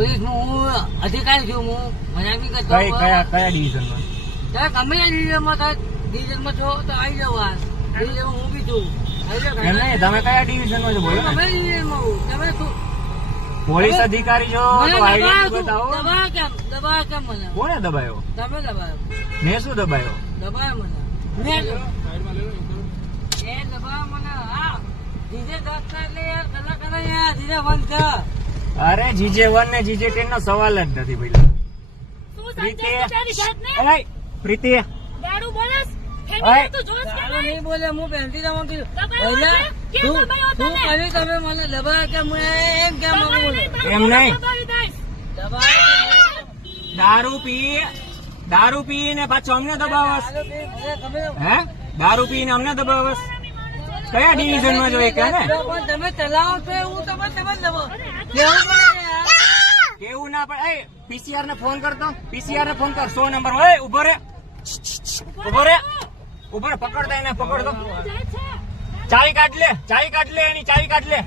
Police નું હું અધિકારી છું. હું મજાકી કરતો કયા ડિવિઝનમાં? ગમે તે ડિવિઝનમાં થાય, ડિવિઝનમાં છો તો આવી જાવ. ડિવિઝનમાં હું બી છું. એમ નહીં, તમે કયા ડિવિઝનમાં છો બોલો? ગમે ડિવિઝનમાં હું. તમે શું પોલીસ અધિકારી છો તો આઈડેન્ટિટી બતાવો. દબાવ કેમ મને? કોને દબાયો? તમે દબાયો. મેં શું દબાયો? દબાયો મને. એ દબાયો મને. હા જીજે 10 એટલે યાર કલાકાર યાર જીજે 1 છે. અરે GJ1 ને GJ10 નો સવાલ જ નથી પેલા. પ્રીતિ પ્રીતિ દારૂ બોલસ નહીં બોલે. હું પહેલથી જવા તું કરી તમે મને દબાવ કેમ? એમ કેમ બોલે? એમ નહીં, દારૂ પી ને પાછો અમને દબાવસ. હે દારૂ પી ને અમને દબાવસ? કયા ડિવિઝન માં જોઈએ કે ને? તમે ચલાવો છો એવું તમે દબાવો. કેવું ના પડે. PCR ને ફોન કરતો. PCR ને ફોન કર. 100 નંબર હોય. ઉભો રે પકડ દે એને. પકડ દો. ચાવી કાઢ લે એની ચાવી કાઢ લે.